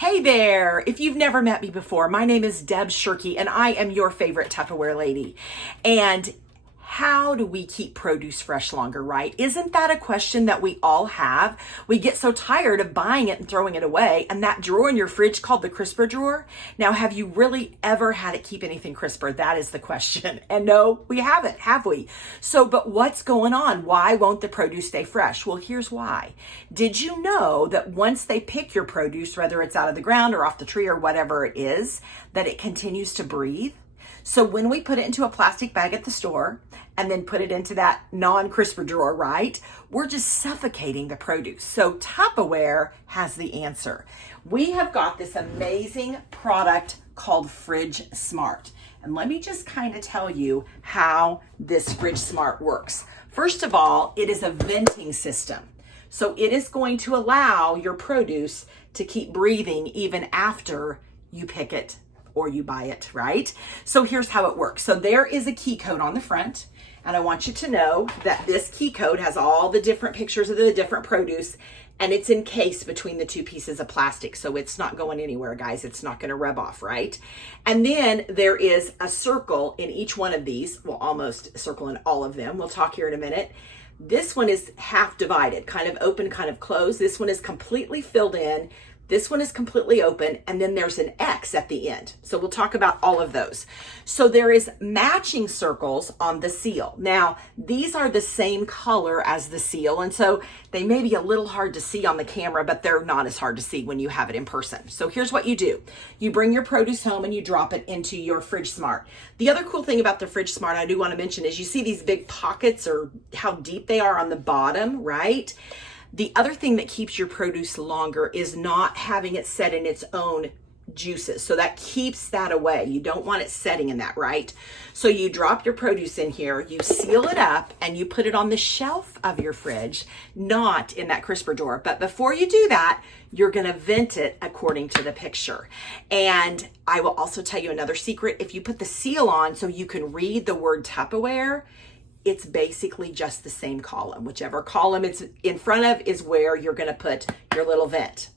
Hey there! If you've never met me before, my name is Deb Shirkey and I am your favorite Tupperware lady. And how do we keep produce fresh longer, right? Isn't that a question that we all have? We get so tired of buying it and throwing it away, and that drawer in your fridge called the crisper drawer. Now, have you really ever had it keep anything crisper? That is the question. And no, we haven't, have we? So, but what's going on? Why won't the produce stay fresh? Well, here's why. Did you know that once they pick your produce, whether it's out of the ground or off the tree or whatever it is, that it continues to breathe? So when we put it into a plastic bag at the store and then put it into that non-crisper drawer, right, we're just suffocating the produce. So Tupperware has the answer. We have got this amazing product called FridgeSmart. And let me just kind of tell you how this FridgeSmart works. First of all, it is a venting system. So it is going to allow your produce to keep breathing even after you pick it or you buy it, right? So here's how it works. So there is a key code on the front, and I want you to know that this key code has all the different pictures of the different produce, and it's encased between the two pieces of plastic, so it's not going anywhere, guys. It's not gonna rub off, right? And then there is a circle in each one of these, well, almost a circle in all of them. We'll talk here in a minute. This one is half divided, kind of open, kind of closed. This one is completely filled in. This one is completely open, and then there's an X at the end. So we'll talk about all of those. So there is matching circles on the seal. Now, these are the same color as the seal, and so they may be a little hard to see on the camera, but they're not as hard to see when you have it in person. So here's what you do. You bring your produce home and you drop it into your FridgeSmart. The other cool thing about the FridgeSmart I do want to mention is you see these big pockets or how deep they are on the bottom, right? The other thing that keeps your produce longer is not having it set in its own juices. So that keeps that away. You don't want it setting in that, right? So you drop your produce in here, you seal it up, and you put it on the shelf of your fridge, not in that crisper drawer. But before you do that, you're gonna vent it according to the picture. And I will also tell you another secret. If you put the seal on so you can read the word Tupperware, it's basically just the same column. Whichever column it's in front of is where you're gonna put your little vent.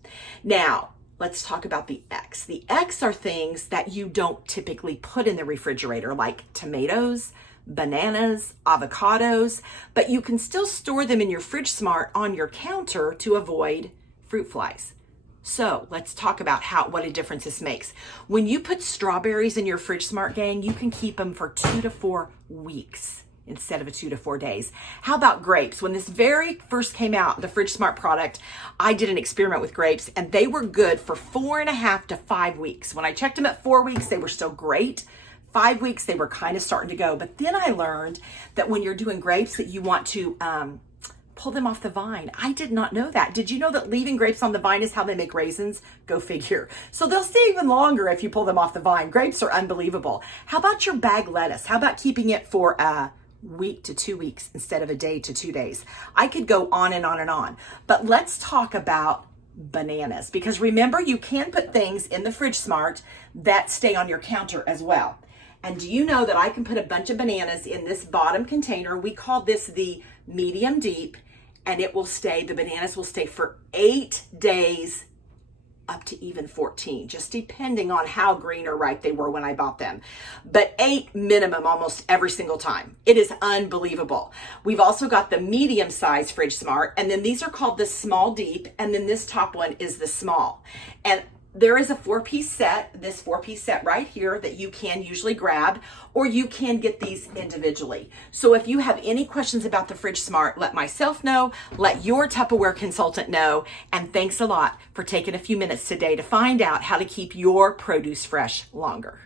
Now, let's talk about the X. The X are things that you don't typically put in the refrigerator, like tomatoes, bananas, avocados, but you can still store them in your FridgeSmart on your counter to avoid fruit flies. So let's talk about what a difference this makes. When you put strawberries in your FridgeSmart, gang, you can keep them for 2 to 4 weeks. Instead of 2 to 4 days. How about grapes? When this very first came out, the FridgeSmart product, I did an experiment with grapes and they were good for 4.5 to 5 weeks. When I checked them at 4 weeks, they were still great. 5 weeks, they were kind of starting to go. But then I learned that when you're doing grapes that you want to pull them off the vine. I did not know that. Did you know that leaving grapes on the vine is how they make raisins? Go figure. So they'll stay even longer if you pull them off the vine. Grapes are unbelievable. How about your bag lettuce? How about keeping it for week to 2 weeks instead of a day to 2 days? I could go on and on and on, but let's talk about bananas, because remember, you can put things in the FridgeSmart that stay on your counter as well. And do you know that I can put a bunch of bananas in this bottom container? We call this the medium deep, and it will stay, the bananas will stay for 8 days up to even 14, just depending on how green or ripe they were when I bought them. But 8 minimum almost every single time. It is unbelievable. We've also got the medium size FridgeSmart, and then these are called the small deep, and then this top one is the small. And there is a 4-piece set, this 4-piece set right here that you can usually grab, or you can get these individually. So if you have any questions about the FridgeSmart, let myself know, let your Tupperware consultant know, and thanks a lot for taking a few minutes today to find out how to keep your produce fresh longer.